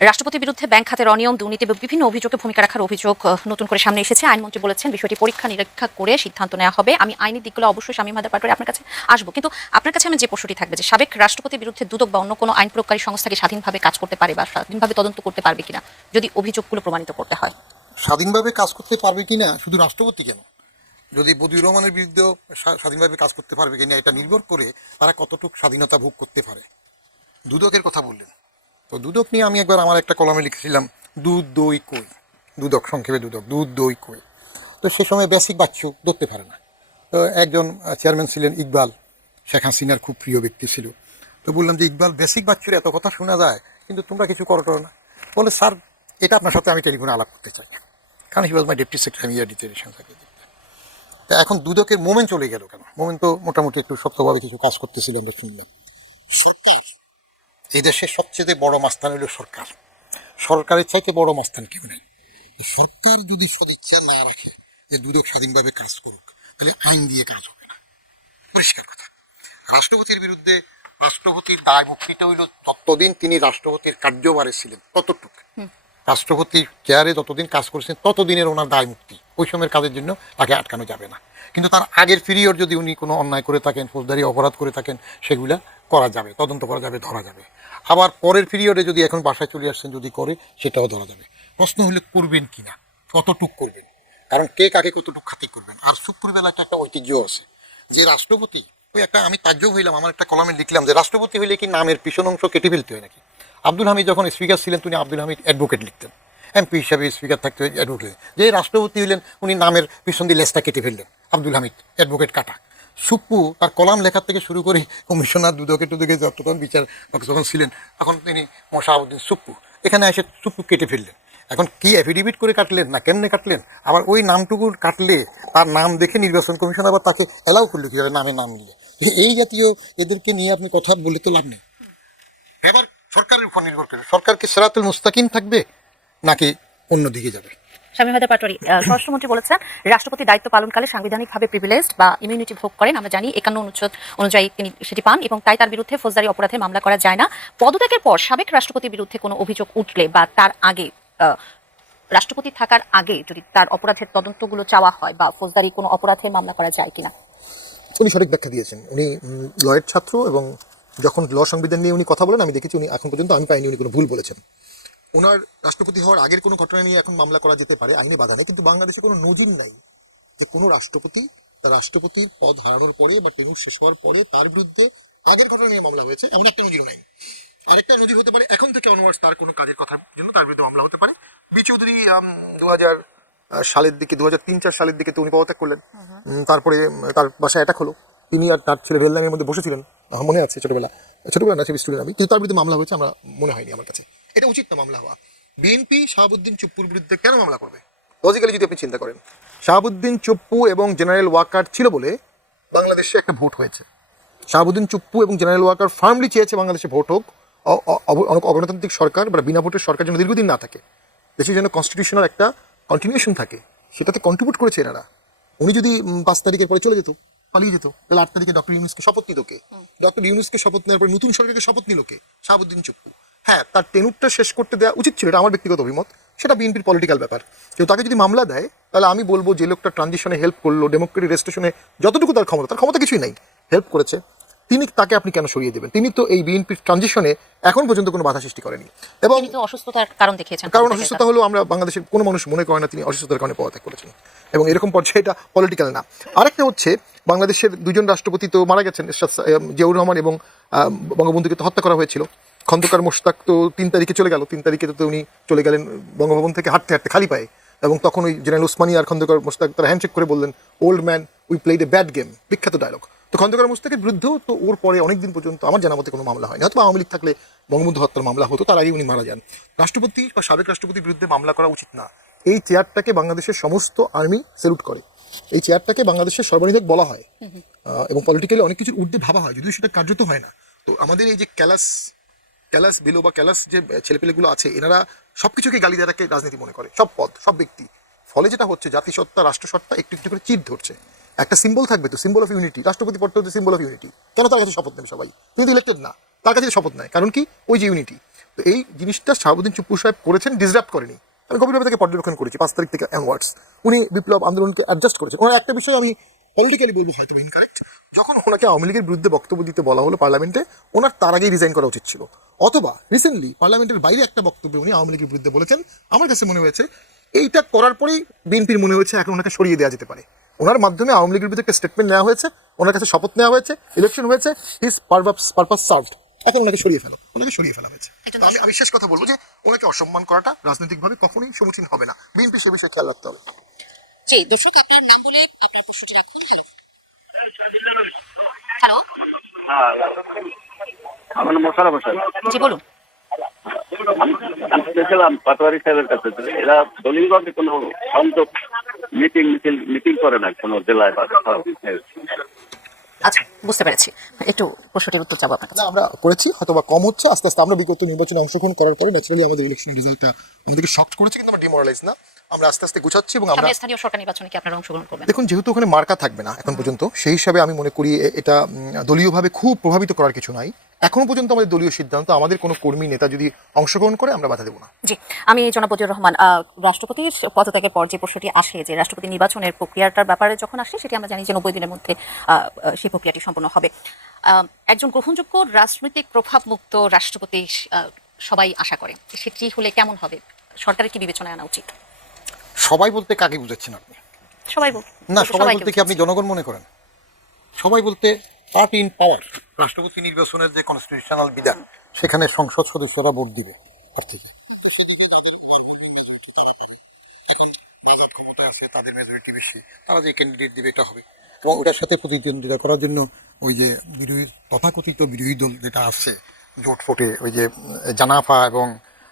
রাষ্ট্রপতির বিরুদ্ধে ব্যাংক খাতের অনিয়ম, দুর্নীতি এবং বিভিন্ন অভিযোগে ভূমিকা রাখার অভিযোগ নতুন করে সামনে এসেছে। আইনমন্ত্রী বলেছেন বিষয়টি পরীক্ষা নিরীক্ষা করে সিদ্ধান্ত নেওয়া হবে। আমি আইনি দিকগুলো অবশ্যই শামীম হায়দার পাটোয়ারি আপনার কাছে আসবো, কিন্তু আপনার কাছে আমি যে প্রশ্নটি থাকবে যে সাবেক রাষ্ট্রপতির বিরুদ্ধে দুদক বা অন্য কোনো আইন প্রয়োগকারী সংস্থাকে স্বাধীনভাবে কাজ করতে পারে বা স্বাধীনভাবে তদন্ত করতে পারবে কিনা যদি অভিযোগগুলো প্রমাণিত করতে হয়? স্বাধীনভাবে কাজ করতে পারবে কিনা শুধু রাষ্ট্রপতি কেন, যদি বদিউর রহমানের বিরুদ্ধে স্বাধীনভাবে কাজ করতে পারবে কিনা এটা নির্ভর করে তারা কতটুকু স্বাধীনতা ভোগ করতে পারে। দুদকের কথা বললেন, তো দুদক নিয়ে আমি একবার আমার একটা কলামে লিখেছিলাম দুধ দই কই, দুদক সংক্ষেপে দুদক, দুধ দই কই। তো সে সময় বেসিক বাচ্চু ধরতে পারে না। তো একজন চেয়ারম্যান ছিলেন ইকবাল, শেখ হাসিনার খুব প্রিয় ব্যক্তি ছিল। তো বললাম যে ইকবাল, বেসিক বাচ্চুর এত কথা শোনা যায় কিন্তু তোমরা কিছু করো না। বলে স্যার এটা আপনার সাথে আমি টেলিফোনে আলাপ করতে চাই, কারণ হি ওয়াজ মাই ডেপুটি সেক্রেটারি ইয়ার ডিটেরিয়েশন থাকে। তা এখন দুদকের মোমেন্ট চলে গেল কেন? মোমেন্ট তো মোটামুটি একটু শক্তভাবে কিছু কাজ করতেছিল, আমরা শুনলাম। এই দেশের সবচেয়ে বড় মাস্তান হলো সরকার। সরকারের চাইতে বড় মাস্তান কেউ নেই। সরকার যদি সদিচ্ছা না রাখে যে দুদক স্বাধীনভাবে কাজ করুক, তাহলে আইন দিয়ে কাজ হবে না, পরিষ্কার কথা। রাষ্ট্রপতির বিরুদ্ধে রাষ্ট্রপতির দায় মুক্তিটা হইল ততদিন তিনি রাষ্ট্রপতির কার্যভারে ছিলেন ততটুকু। রাষ্ট্রপতির চেয়ারে যতদিন কাজ করেছেন ততদিনের ওনার দায় মুক্তি, ওই সময়ের কাজের জন্য তাকে আটকানো যাবে না। কিন্তু তার আগের পিরিয়ড যদি উনি কোনো অন্যায় করে থাকেন, ফৌজদারি অপরাধ করে থাকেন, সেগুলা করা যাবে, তদন্ত করা যাবে, ধরা যাবে। আবার পরের পিরিয়ডে যদি এখন বাসায় চলে আসছেন যদি করে, সেটাও ধরা যাবে। প্রশ্ন হলে করবেন কিনা, কতটুক করবেন, কারণ কে কাকে কতটুক খাতির করবেন। আর সুপ্রিম বেলাটা একটা ঐতিহ্য আছে যে রাষ্ট্রপতি, ওই একটা আমি তাজ্জব হইলাম, আমার একটা কলামে লিখলাম যে রাষ্ট্রপতি হইলে কি নামের পিছন অংশ কেটে ফেলতে হয় নাকি? আব্দুল হামিদ যখন স্পিকার ছিলেন তিনি আব্দুল হামিদ অ্যাডভোকেট লিখতেন, এমপি হিসাবে স্পিকার থাকতে অ্যাডভোকেট। যে রাষ্ট্রপতি হইলেন উনি নামের পিছন দিয়ে লেজটা কেটে ফেললেন, আব্দুল হামিদ অ্যাডভোকেট কাটা। সুপ্পু তার কলাম লেখার থেকে শুরু করে কমিশনার দুদকে টুদকে যতক্ষণ বিচার যখন ছিলেন তখন তিনি শাহাবুদ্দিন সুপ্পু, এখানে এসে সুপ্পু কেটে ফেললেন। এখন কি অ্যাফিডেভিট করে কাটলেন না কেমনে কাটলেন? আবার ওই নামটুকু কাটলে তার নাম দেখে নির্বাচন কমিশন আবার তাকে অ্যালাউ করলো কীভাবে নামে নাম নিলে। এই জাতীয় এদেরকে নিয়ে আপনি কথা বলে তো লাভ নেই। এবার সরকারের উপর নির্ভর করে সরকারকে সিরাতুল মুস্তাকিম থাকবে নাকি অন্যদিকে যাবে। শামীম হায়দার পাটোয়ারি, স্বরাষ্ট্রমন্ত্রী বলেছেন রাষ্ট্রপতি দায়িত্ব পালনকালে সাংবিধানিকভাবে প্রিভিলেজড বা ইমিউনিটি ভোগ করেন। আমরা জানি 51 অনুচ্ছেদ অনুযায়ী তিনি সেটি পান এবং তাই তার বিরুদ্ধে ফৌজদারি অপরাধের মামলা করা যায় না। পদত্যাগের পর সাবেক রাষ্ট্রপতির বিরুদ্ধে কোনো অভিযোগ উঠলে বা তার আগে রাষ্ট্রপতি থাকার আগে যদি তার অপরাধের তদন্তগুলো চাওয়া হয় বা ফৌজদারি কোনো অপরাধের মামলা করা যায় কিনা? উনি সঠিক ব্যাখ্যা দিয়েছেন। উনি লয়ের ছাত্র এবং যখন ল সংবিধান নিয়ে উনি কথা বলেন আমি দেখেছি উনি এখন পর্যন্ত আমি পাইনি উনি কোনো ভুল বলেছেন। ওনার রাষ্ট্রপতি হওয়ার আগের কোনো ঘটনা নিয়ে এখন মামলা করা যেতে পারে, আইনি বাধা নেই, কিন্তু বাংলাদেশে কোনো নজির নাই যে কোনো রাষ্ট্রপতি তার রাষ্ট্রপতির পদ হারানোর পরে বা টেনিউর শেষ হওয়ার পরে তার বিরুদ্ধে আগের ঘটনা নিয়ে মামলা হয়েছে, এমন একটা নজির নাই। আরেকটা নজির হতে পারে এখন থেকে অনওয়ার্ডস তার কোনো কাজের কথার জন্য তার বিরুদ্ধে মামলা হতে পারে। বি চৌধুরী 2000 সালের দিকে 2003-4 সালের দিকে তো উনি পদত্যাগ করলেন, তারপরে তার বাসায় অ্যাটাক হলো, তিনি আর তার ছেলে রেললাইনের মধ্যে বসেছিলেন, আমার মনে আছে ছোটবেলা না সে স্টুডেন্ট আমি, কিন্তু তার বিরুদ্ধে মামলা হয়েছে আমরা মনে হয়নি আমার কাছে। এটা উচিত না মামলা হওয়া। বিএনপি শাহাবুদ্দিন চুপ্পুর বিরুদ্ধে কেন মামলা করবে? লজিক্যালি যদি আপনি চিন্তা করেন, শাহাবুদ্দিন চুপ্পু এবং জেনারেল ওয়াকার ছিল বলে বাংলাদেশে একটা ভোট হয়েছে। শাহাবুদ্দিন চুপ্পু এবং জেনারেল ওয়াকার ফার্মলি চেয়েছে বাংলাদেশে ভোট হোক, অগণতান্ত্রিক সরকার বা বিনা ভোটের সরকার যেন দীর্ঘদিন না থাকে, দেশের যেন কনস্টিটিউশনাল একটা কন্টিনিউশন থাকে, সেটাতে কন্ট্রিবিউট করেছে এনারা। উনি যদি 5 তারিখের পরে চলে যেত, পালিয়ে যেত, তাহলে 8 তারিখে ডক্টর ইউনূসকে শপথ নিল কে? ডক্টর ইউনূসকে শপথ নেওয়ার পরে নতুন সরকারকে শপথ নিল কে? শাহাবুদ্দিন চুপ্পু। হ্যাঁ, তার টেনুরটা শেষ করতে দেওয়া উচিত ছিল, এটা আমার ব্যক্তিগত অভিমত, সেটা বিএনপির পলিটিক্যাল ব্যাপার। কেউ তাকে যদি মামলা দেয় তাহলে আমি বলবো যে লোকটা ট্রানজিশনে হেল্প করলো, ডেমোক্রেটিক রেজিস্ট্রেশনে যতটুকু তার ক্ষমতা কিছুই নাই, হেল্প করেছে, তিনি তাকে আপনি কেন সরিয়ে দেবেন? তিনি তো এই বিএনপির ট্রানজিশনে এখন পর্যন্ত কোনো বাধা সৃষ্টি করেনি এবং অসুস্থতার কারণ দেখিয়েছেন। কারণ অসুস্থতা হলো আমরা বাংলাদেশের কোনো মানুষ মনে করে না তিনি অসুস্থতার কারণে পদত্যাগ করেছেন, এবং এরকম পর্যায়ে এটা পলিটিক্যাল না। আরেকটা হচ্ছে বাংলাদেশের 2জন রাষ্ট্রপতি তো মারা গেছেন, জিয়াউর রহমান এবং বঙ্গবন্ধুকে তো হত্যা করা হয়েছিল। খন্দকার মোশতাক তো 3 তারিখে চলে গেল, 3 তারিখে তো উনি চলে গেলেন বঙ্গভবন থেকে হাঁটতে হাঁটতে খালি পায়ে, এবং তখন ওই জেনারেল ওসমানী আর খন্দকার মোশতাক তারা হ্যান্ডশেক করে বললেন old man we played a bad game, বিখ্যাত ডায়লগ। তো খন্দকার মোশতাকের বিরুদ্ধেও তো ওর পরে অনেকদিন পর্যন্ত আমার জানা মতে কোনো মামলা হয়নি, হয়তো আওয়ামী লীগ থাকলে বঙ্গবন্ধু হত্যার মামলা হতো, তার আগে উনি মারা যান। রাষ্ট্রপতি বা সাবেক রাষ্ট্রপতির বিরুদ্ধে মামলা করা উচিত না। এই চেয়ারটাকে বাংলাদেশের সমস্ত আর্মি স্যালুট করে, এই চেয়ারটাকে বাংলাদেশের সর্বাধিনায়ক বলা হয় এবং পলিটিক্যালি অনেক কিছুর ঊর্ধ্বে ভাবা হয়, যদিও সেটা কার্যত হয় না। তো আমাদের এই যে ক্যালাস বিলো বা ক্যালাস যে ছেলেপেলেগুলো আছে, এনারা সবকিছুকে গালি দেওয়াকে রাজনীতি মনে করে, সব পদ সব ব্যক্তি। ফলে যেটা হচ্ছে জাতিসত্তা রাষ্ট্রসত্তা একটু একটু করে চিট ধরছে। একটা সিম্বল থাকবে তো, সিম্বল অফ ইউনিটি, রাষ্ট্রপতি পদটা হচ্ছে সিম্বল অফ ইউনিটি। কেন তার কাছে শপথ নেবে সবাই? কিন্তু ইলেক্টেড না, তার কাছে শপথ নেয়, কারণ কি? ওই যে ইউনিটি। তো এই জিনিসটা শাহাবুদ্দিন চুপ্পু সাহেব করেছেন, ডিসরাপ্ট করেনি। আমি গভীরভাবে তাকে পর্যবেক্ষণ করেছি 5 তারিখ থেকে অনওয়ার্ডস। উনি বিপ্লব আন্দোলনকে অ্যাডজাস্ট করেছেন। ওনার একটা বিষয় আমি পলিটিক্যালি বলবো হয়তো ইনকারেক্ট, যখন ওনাকে আওয়ামী লীগের বিরুদ্ধে বক্তব্য দিতে বলা হলো পার্লামেন্টে, ওনার তার আগেই রিজাইন করা উচিত ছিল। অথবা রিসেন্টলি পার্লামেন্টের বাইরে একটা বক্তব্যে উনি আওয়ামী লীগের বিরুদ্ধে বলেছেন, আমার কাছে মনে হয়েছে এইটা করার পরেই বিএনপির মনে হয়েছে এখন ওনাকে সরিয়ে দেওয়া যেতে পারে। ওনার মাধ্যমে আওয়ামী লীগের বিরুদ্ধে একটা স্টেটমেন্ট নেওয়া হয়েছে, ওনার কাছে শপথ নেওয়া হয়েছে, ইলেকশন হয়েছে, হিজ পারপাস সার্ভড, এখন ওনাকে সরিয়ে ফেলা হয়েছে। তো আমি শেষ কথা বলবো যে ওনাকে অসম্মান করাটা রাজনৈতিকভাবে কখনোই সমীচীন হবে না। বিএনপি সে বিষয়ে খেয়াল রাখতে হবে। জি দর্শক, আপনার নাম বলে আপনার প্রশ্নটি রাখুন। হ্যালো, আমার নাম মোশাররফ হোসেন। জি বলুন। আমি গেছিলাম পাটোয়ারি সাহেবের কাছে, এরা দলীয়ভাবে কোনো সংযোগ মিটিং করে না কোনো জেলায় বা আচ্ছা, বুঝতে পেরেছি। একটু প্রশ্নটির উত্তর চাবো আপনার কাছে। না, আমরা করেছি, হয়তো বা কম হচ্ছে আস্তে আস্তে। আমরা বিগত নির্বাচনে অংশগ্রহণ করার পরে ন্যাচারালি আমাদের ইলেকশন রেজাল্টটা আমাদেরকে শক করেছে, কিন্তু আমরা ডিমোরালাইজ না, আমরা আস্তে আস্তে গুছাচ্ছি। এবং আমরা সামনে স্থানীয় সরকার নির্বাচনে কি আপনারা অংশগ্রহণ করবেন? দেখুন, যেহেতু ওখানে মার্কা থাকবে না এখন পর্যন্ত, সেই হিসাবে আমি মনে করি এটা দলীয়ভাবে খুব প্রভাবিত করার কিছু নাই। এখনো পর্যন্ত আমাদের দলীয় সিদ্ধান্ত, আমাদের কোনো কর্মী নেতা যদি অংশগ্রহণ করে আমরা বাধা দেবো না। জি, আমি জনাব বদিউর রহমান, রাষ্ট্রপতির পদত্যাগের পর যে প্রশ্নটি আসে যে রাষ্ট্রপতি নির্বাচনের প্রক্রিয়াটার ব্যাপারে যখন আসে, সেটি আমরা জানি যে 90 দিনের মধ্যে সেই প্রক্রিয়াটি সম্পন্ন হবে। একজন গ্রহণযোগ্য রাজনৈতিক প্রভাবমুক্ত রাষ্ট্রপতি সবাই আশা করে, সেটি হলে কেমন হবে? সরকারের কি বিবেচনায় আনা উচিত? সবাই বলতে কাকে বুঝাচ্ছেন আপনি? সবাই না, সবাই বলতে কি আপনি জনগণ মনে করেন? সবাই বলতে পার্টি ইন পাওয়ার, রাষ্ট্রপতি নির্বাচনের যে কনস্টিটিউশনাল বিধান, সেখানে সংসদ সদস্যরা ভোট দিবে। তার থেকে তাদের মেজরিটি বেশি, তারা যে ক্যান্ডিডেট দিবে এটা হবে। এবং ওটার সাথে প্রতিদ্বন্দ্বিতা করার জন্য ওই যে তথাকথিত বিরোধী দল যেটা আছে জোট ফোটে, ওই যে জানাফা এবং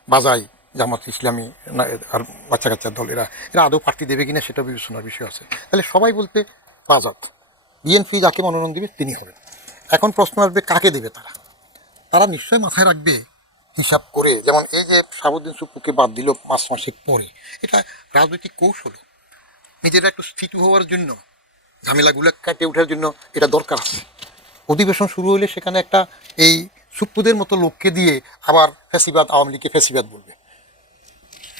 বাজাই, জামাত ইসলামী আর বাচ্চা কাচ্চার দল, এরা আদৌ প্রার্থী দেবে কিনা সেটা বিবেচনার বিষয় আছে। তাহলে সবাই বলতে বাজাত, বিএনপি যাকে মনোনয়ন দেবে তিনি হবেন। এখন প্রশ্ন আসবে কাকে দেবে তারা নিশ্চয়ই মাথায় রাখবে হিসাব করে। যেমন এই যে শাহাবুদ্দিন চুপ্পুকে বাদ দিল 5 মাসের পরে, এটা রাজনৈতিক কৌশল, নিজেরা একটু স্থিত হওয়ার জন্য, ঝামেলাগুলো কাটিয়ে ওঠার জন্য এটা দরকার আছে। অধিবেশন শুরু হলে সেখানে একটা এই চুপ্পুদের মতো লোককে দিয়ে আবার ফ্যাসিবাদ, আওয়ামী লীগকে ফ্যাসিবাদ বলবে।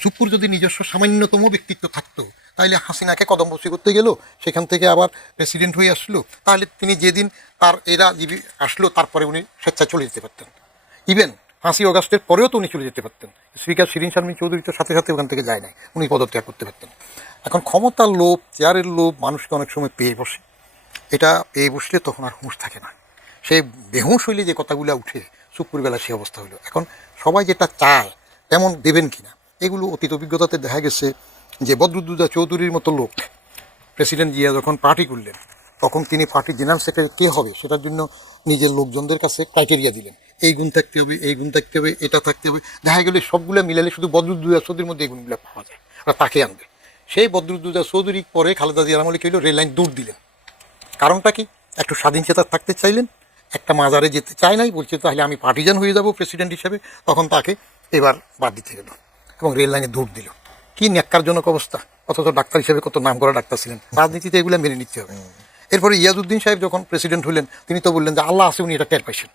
চুপ্পুর যদি নিজস্ব সামান্যতম ব্যক্তিত্ব থাকতো, তাহলে হাসিনাকে কদমবসি করতে গেল, সেখান থেকে আবার প্রেসিডেন্ট হয়ে আসলো, তাহলে তিনি যেদিন তার এরা আসলো তারপরে উনি স্বেচ্ছায় চলে যেতে পারতেন। ইভেন 5ই অগাস্টের পরেও তো উনি চলে যেতে পারতেন। স্পিকার শিরিন শারমিন চৌধুরী তো সাথে সাথে ওখান থেকে যায় নাই, উনি পদত্যাগ করতে পারতেন। এখন ক্ষমতার লোভ, চেয়ারের লোভ মানুষকে অনেক সময় পেয়ে বসে। এটা পেয়ে বসলে তখন আর হুঁশ থাকে না। সে বেহুঁশ হইলে যে কথাগুলো উঠে, চুপ্পুর বেলা সে অবস্থা হলো। এখন সবাই যেটা চায় তেমন দেবেন কিনা, এগুলো অতীত অভিজ্ঞতাতে দেখা গেছে যে বদরুদ্দোজা চৌধুরীর মতো লোক প্রেসিডেন্ট জিয়া যখন পার্টি করলেন, তখন তিনি পার্টির জেনারেল সেক্রেটারি কে হবে সেটার জন্য নিজের লোকজনদের কাছে ক্রাইটেরিয়া দিলেন, এই গুণ থাকতে হবে, এই গুণ থাকতে হবে, এটা থাকতে হবে। দেখা গেলে সবগুলো মিলালে শুধু বদরুদ্দোজা চৌধুরীর মধ্যে এই গুণগুলো পাওয়া যায়, আর তাকে আনবে। সেই বদরুদ্দোজা চৌধুরী পরে খালেদা জিয়ার আমলে কইল রেল লাইন দৌড় দিলেন। কারণটা কি? একটু স্বাধীন চেতা থাকতে চাইলেন, একটা মাজারে যেতে চায় নাই, বলছে তাহলে আমি পার্টিজান হয়ে যাব প্রেসিডেন্ট হিসেবে। তখন তাকে এবার বাদ দিতে গেল এবং রেল লাইনে দৌড় দিল। কি ন্যাক্কারজনক অবস্থা! অথচ ডাক্তার হিসেবে কত নাম করা ডাক্তার ছিলেন। রাজনীতিতে এগুলো মেনে নিতে হবে। এরপরে ইয়াজউদ্দিন সাহেব যখন প্রেসিডেন্ট হলেন, তিনি তো বললেন যে আল্লাহ আছে, উনি এটা টের পাইছেন,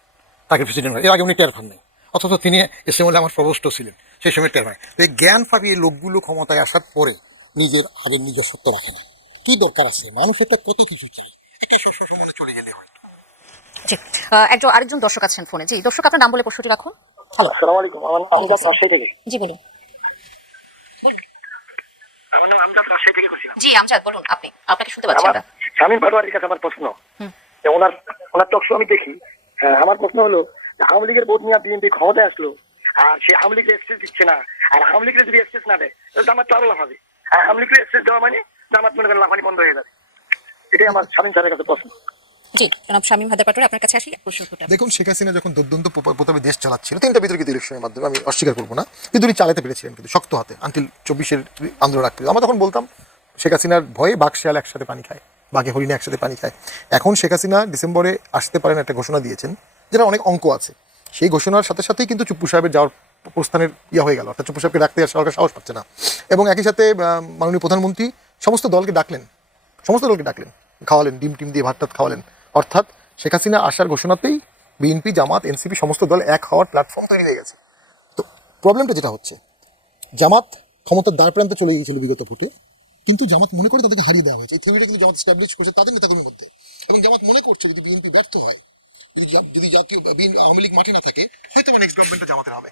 তাকে প্রেসিডেন্ট হয়। এর আগে উনি টের পান নাই, অথচ তিনি এসে বলে আমার প্রভষ্ট ছিলেন, সেই সময় টের পায়। তো এই জ্ঞান পাবিয়ে লোকগুলো ক্ষমতায় আসার পরে নিজের আগের নিজস্বত্ব রাখে না। কি দরকার আছে? মানুষ একটা কত কিছু চায়, এটা সবসময় চলে গেলে হয়। জি, আরেকজন দর্শক আছেন ফোনে। জি দর্শক, আপনার নাম বলে প্রশ্নটি রাখুন। হ্যালো, আসসালামু আলাইকুম। আমার নাম আমজাদ, রাজশাহী থেকে। জি বলুন। আমার নাম আমজাদ, রাজশাহী থেকে বলছিলাম। জি আমজাদ বলুন, আপনাকে শুনতে পাচ্ছি আমরা। শামীম পাটোয়ারির কাছে আমার প্রশ্ন, যে ওনার টকশো আমি দেখি। আমার প্রশ্ন হলো যে আওয়ামী লীগের ভোট নিয়ে বিএনপি ক্ষমতায় আসলো, আর সে আওয়ামী লীগের এক্সেস দিচ্ছে না, আর আওয়ামী লীগের যদি এক্সেস না দেয় তাহলে জামাত তো আরো লাভ হবে, আর আওয়ামী লীগের এক্সেস দেওয়া মানে জামাত মনে করেন লাফানি বন্ধ হয়ে যাবে। এটাই আমার শামীম স্যারের কাছে প্রশ্ন। জি জনাব শামীম হায়দার পাটোয়ারি, আপনার কাছে আসি প্রশ্ন। দেখুন, শেখ হাসিনা যখন দুর্দান্ত প্রতাপে দেশ চালাচ্ছিল 3টা বিতর্কিত ইলেকশনের মাধ্যমে, আমি অস্বীকার করবো না, কিন্তু উনি চালাতে পেরেছিলেন কিন্তু শক্ত হাতে আনটিল 24-এর আন্দোলন রাখতে। আমরা তখন বলতাম শেখ হাসিনার ভয়ে বাঘ শিয়াল একসাথে পানি খায়, বাঘে হরিণে একসাথে পানি খায়। এখন শেখ হাসিনা ডিসেম্বরে আসতে পারেন একটা ঘোষণা দিয়েছেন, যেটা অনেক অঙ্ক আছে। সেই ঘোষণার সাথে সাথেই কিন্তু চুপ্পু সাহেবের যাওয়ার প্রস্থানের হয়ে গেল, অর্থাৎ চুপ্পু সাহেবকে রাখতে সরকার সাহস পাচ্ছে না। এবং একই সাথে মাননীয় প্রধানমন্ত্রী সমস্ত দলকে ডাকলেন, খাওয়ালেন, ডিম টিম দিয়ে ভাত টাত খাওয়ালেন। অর্থাৎ শেখ হাসিনা আসার ঘোষণাতেই বিএনপি, জামাত, এনসিপি সমস্ত দল এক হওয়ার প্ল্যাটফর্ম তৈরি হয়ে গেছে। তো প্রবলেমটা যেটা হচ্ছে, জামাত ক্ষমতার দ্বার প্রান্তে চলে গিয়েছিল বিগত ভোটে, কিন্তু জামাত মনে করে তাদেরকে হারিয়ে দেওয়া হয়েছে। এই থিওরিটা কিন্তু জামাত স্ট্যাবলিশ করছে তাদের নেতাদের মধ্যে, এবং জামাত মনে করছে যদি বিএনপি ব্যর্থ হয়, যদি জাতীয় আওয়ামী লীগ মাঠে না থাকে, হয়তো নেক্সট গভর্নমেন্টটা জামাতের হবে।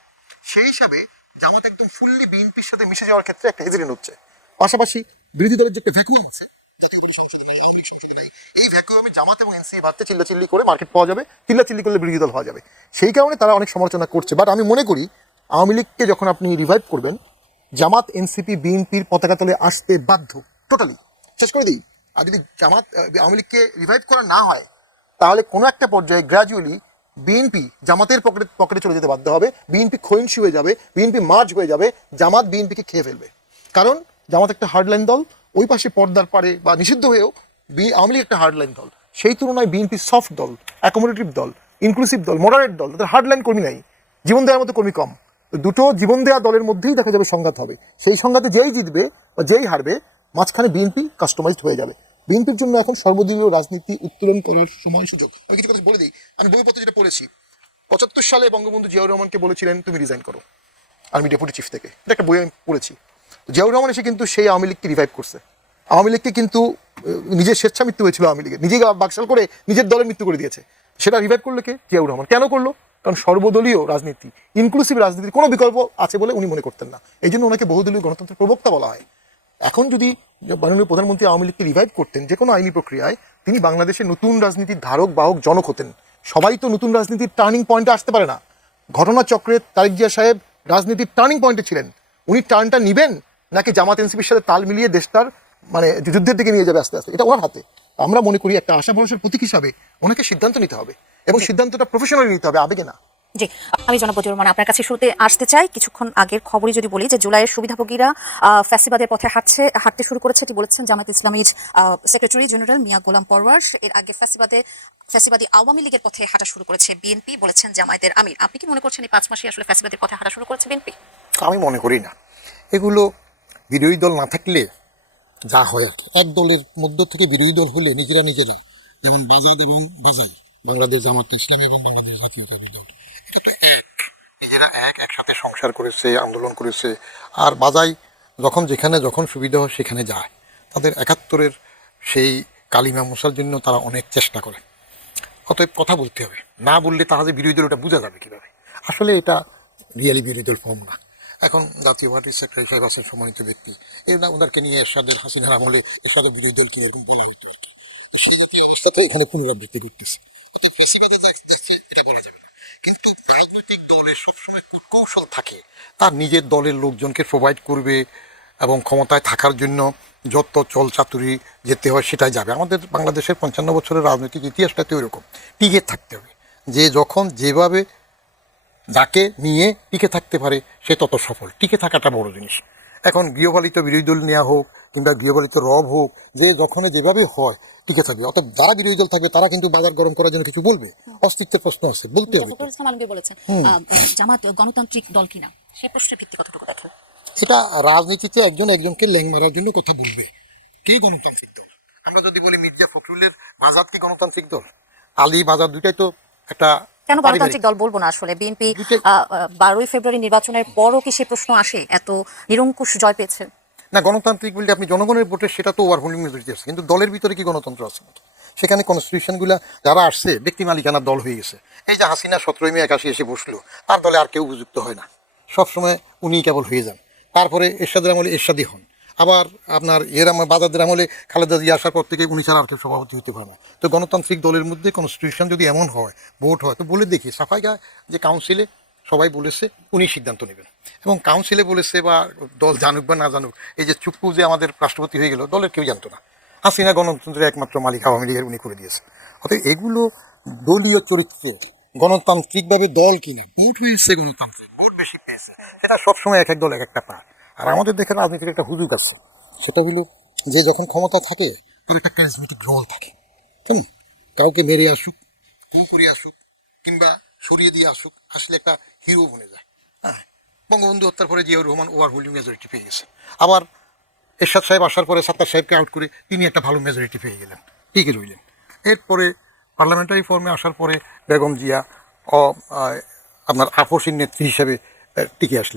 সেই হিসাবে জামাত একদম ফুললি বিএনপির সাথে মিশে যাওয়ার ক্ষেত্রে একটা হেজিটেন্ট হচ্ছে। পাশাপাশি বিরোধী দলের যে একটা ভ্যাকুয়াম আছে, জাতীয় সংসদে নাই, আওয়ামী লীগ সংসদে নাই, এই ভ্যাকুয়ামে জামাত এবং এনসিপি বাদতে চিল্লাচিল্লি করে মার্কেট পাওয়া যাবে, চিল্লাচিল্লি করলে বিরোধী দল হওয়া যাবে। সেই কারণে তারা অনেক সমালোচনা করছে। বাট আমি মনে করি আওয়ামী লীগকে যখন আপনি রিভাইভ করবেন, জামাত এনসিপি বিএনপির পতাকা তলে আসতে বাধ্য, টোটালি শেষ করে দিই। আর যদি জামাত আওয়ামী লীগকে রিভাইভ করা না হয়, তাহলে কোনো একটা পর্যায়ে গ্র্যাজুয়ালি বিএনপি জামাতের পকেটে চলে যেতে বাধ্য হবে, বিএনপি ক্ষয়িষ্ণু হয়ে যাবে, বিএনপি মার্জ হয়ে যাবে, জামাত বিএনপিকে খেয়ে ফেলবে। কারণ জামাত একটা হার্ডলাইন দল, ওই পাশে পর্দার পারে বা নিষিদ্ধ হয়েও আওয়ামী লীগ একটা হার্ডলাইন দল। সেই তুলনায় বিএনপি সফট দল, অ্যাকোমোডেটিভ দল, ইনক্লুসিভ দল, মডারেট দল, তাদের হার্ডলাইন কর্মী নাই, জীবন দেওয়ার মতো কর্মী কম। দুটো জীবন দেওয়া দলের মধ্যেই দেখা যাবে সংঘাত হবে। সেই সংঘাতে যেই জিতবে বা যেই হারবে, মাঝখানে বিএনপি কাস্টমাইজড হয়ে যাবে। বিএনপির জন্য এখন সর্বদলীয় রাজনীতি উত্তোলন করার সময় সুযোগ। আমি কিছু কথা বলে দিই, আমি বইপত্রে যেটা পড়েছি, ৭৫ সালে বঙ্গবন্ধু জিয়াউর রহমানকে বলেছিলেন তুমি রিজাইন করো আর্মি ডেপুটি চিফ থেকে, এটা একটা বই আমি পড়েছি। জিয়াউর রহমান এসে কিন্তু সেই আওয়ামী লীগকে রিভাইভ করছে। আওয়ামী লীগকে কিন্তু নিজের স্বেচ্ছা মৃত্যু হয়েছিল আওয়ামী লীগের, নিজেই বাকশাল করে নিজের দলের মৃত্যু করে দিয়েছে। সেটা রিভাইভ করলো কে? জিয়াউর রহমান। কেন করলো? কারণ সর্বদলীয় রাজনীতি, ইনক্লুসিভ রাজনীতির কোনো বিকল্প আছে বলে উনি মনে করতেন না। এই জন্য ওনাকে বহুদলীয় গণতন্ত্রের প্রবক্তা বলা হয়। এখন যদি মাননীয় প্রধানমন্ত্রী আওয়ামী লীগকে রিভাইভ করতেন যে কোনো আইনি প্রক্রিয়ায়, তিনি বাংলাদেশের নতুন রাজনীতির ধারক বাহক জনক হতেন। সবাই তো নতুন রাজনীতির টার্নিং পয়েন্টে আসতে পারে না। ঘটনাচক্রে তারেক জিয়া সাহেব রাজনীতির টার্নিং পয়েন্টে ছিলেন। উনি টার্নটা নিবেন নাকি জামাত এনসিপির সাথে তাল মিলিয়ে দেশটার যুদ্ধের দিকে নিয়ে যাবে আস্তে আস্তে, এটা ওনার হাতে। আমরা মনে করি একটা আশা ভরসার প্রতীক হিসাবে ওনাকে সিদ্ধান্ত নিতে হবে, এবং সিদ্ধান্তটা প্রফেশনালি নিতে হবে, আবেগে না। জি, আমি জনাব বদিউর রহমান আপনার কাছে শুরুতে আসতে চাই। কিছুক্ষণ আগের খবরই যদি বলি যে জুলাইয়ের সুবিধাভোগীরা ফ্যাসিবাদের পথে হাঁটতে শুরু করেছে, এটি বলেছেন জামায়াত ইসলামীর সেক্রেটারি জেনারেল মিয়া গোলাম পরওয়ার। এর আগে ফ্যাসিবাদী আওয়ামী লীগের পথে হাঁটা শুরু করেছে বিএনপি, বলেছেন জামায়াতের আমির। আপনি কি মনে করছেন এই 5 মাসে আসলে ফ্যাসিবাদের পথে হাঁটা শুরু করেছে বিএনপি? আমি মনে করি না। এগুলো বিরোধী দল না থাকলে যা হয় আর কি। এক দলের মধ্য থেকে বিরোধী দল হলে নিজেরা, যেমন বাজাদ এবং বাজাই, বাংলাদেশ জামাত ইসলামী এবং বাংলাদেশ জাতীয়তাবাদী দল, এটা তো নিজেরা একসাথে সংসার করেছে, আন্দোলন করেছে। আর বাজাই যখন সুবিধা হয় সেখানে যায়। তাদের ৭১-এর সেই কালিমা মশার জন্য তারা অনেক চেষ্টা করে। অতএব কথা বলতে হবে, না বললে তারা যে বিরোধী দল এটা বোঝা যাবে কীভাবে? আসলে এটা রিয়েলি বিরোধী দল ফর্ম না। এখন জাতীয় পার্টির সেক্রেটারি সাহেব আছেন সম্মানিত ব্যক্তি, ওনাদেরকে নিয়ে এরশাদের, হাসিনার আমলে এরশাদের বিরোধী দলকে এরকম বলা হতো আর কি। সেই জাতীয় অবস্থাতে এখানে পুনরাবৃত্তি করতেছে। অর্থাৎ ফ্যাসিবাদে যাচ্ছে এটা বলা যাবে না। কিন্তু রাজনৈতিক দলের সবসময় কৌশল থাকে, তার নিজের দলের লোকজনকে প্রোভাইড করবে এবং ক্ষমতায় থাকার জন্য যত চল চাতুরি যেতে হয় সেটাই যাবে। আমাদের বাংলাদেশের ৫৫ বছরের রাজনৈতিক ইতিহাসটাতে ওইরকম টিকে থাকতে হবে, যে যখন যেভাবে যাকে নিয়ে টিকে থাকতে পারে সে তত সফল। টিকে থাকাটা বড় জিনিস। এখন গৃহপালিত বিরোধী দল নেওয়া হোক কিংবা গৃহপালিত রব হোক, যে যখন যেভাবে হয় টিকে থাকবে। অর্থাৎ যারা বিরোধী দল থাকবে তারা কিন্তু বাজার গরম করার জন্য কিছু বলবে, অস্তিত্বের প্রশ্ন আছে, বলতে হবে। বলেছেন জামাত গণতান্ত্রিক দল কিনা, সেই প্রশ্নের ভিত্তি কতটুকু দেখেন? এটা রাজনীতিতে একজনকে ল্যাং মারার জন্য কথা বলবে। কে গণতান্ত্রিক দল? আমরা যদি বলি মির্জা ফখরুলের বাজার কি গণতান্ত্রিক দল? আলী বাজার দুইটাই তো একটা কেন গণতান্ত্রিক দল বলবো না? আসলে বিএনপি 12ই ফেব্রুয়ারি নির্বাচনের পরও কি সে প্রশ্ন আসে? এত নিরঙ্কুশ জয় পেয়েছে না। গণতান্ত্রিক বলতে আপনি জনগণের ভোটে সেটা তো ওভারওয়েলমিং মেজরিটি আছে, কিন্তু দলের ভিতরে কি গণতন্ত্র আছে নাকি? সেখানে কনস্টিটিউশনগুলো যারা আসছে ব্যক্তি মালিকানার দল হয়ে গেছে। এই যে হাসিনা 17 মে 81 এসে বসলো, তার দলে আর কেউ উপযুক্ত হয় না, সবসময় উনিই কেবল হয়ে যান। তারপরে এরশাদের আমলে এরশাদি হন, আবার আপনার বাজাদের আমলে খালেদা জিয়া আসার পর থেকে উনি ছাড়া আর কেউ সভাপতি হতে পারে না। তো গণতান্ত্রিক দলের মধ্যে কনস্টিটিউশন যদি এমন হয়, ভোট হয়, তো বলে দেখি সাফাই গায় যে কাউন্সিলে সবাই বলেছে উনি সিদ্ধান্ত নেবেন, এবং কাউন্সিলে বলেছে বা দল জানুক বা না জানুক, এই যে চুপ্পু যে আমাদের রাষ্ট্রপতি হয়ে গেল, দলের কেউ জানতো না। হাসিনা গণতন্ত্রের একমাত্র মালিক আওয়ামী লীগের, উনি করে দিয়েছে। অর্থাৎ এগুলো দলীয় চরিত্রে গণতান্ত্রিকভাবে দল কিনা, ভোট হয়েছে গণতান্ত্রিক, ভোট বেশি পেয়েছে, সেটা সবসময় এক দল এক একটা পায়। আর আমাদের দেখে রাজনীতির একটা হুজুগ আছে, সেটা হলো যে যখন ক্ষমতা থাকে তার একটা ক্যারিজমেটিক রোল থাকে। কেমন কাউকে মেরে আসুক, ফোন করে আসুক কিংবা সরিয়ে দিয়ে আসুক, আসলে একটা হিরো বনে যায়। হ্যাঁ, বঙ্গবন্ধু হত্যার পরে জিয়াউর রহমান ওভারওয়েলমিং মেজরিটি পেয়ে গেছে। আবার এরশাদ সাহেব আসার পরে সাত্তার সাহেবকে আউট করে তিনি একটা ভালো মেজরিটি পেয়ে গেলেন, টিকে রইলেন। এরপরে পার্লামেন্টারি ফর্মে আসার পরে বেগম জিয়া আপনার আপসীর নেত্রী হিসেবে টিকে আসলেন।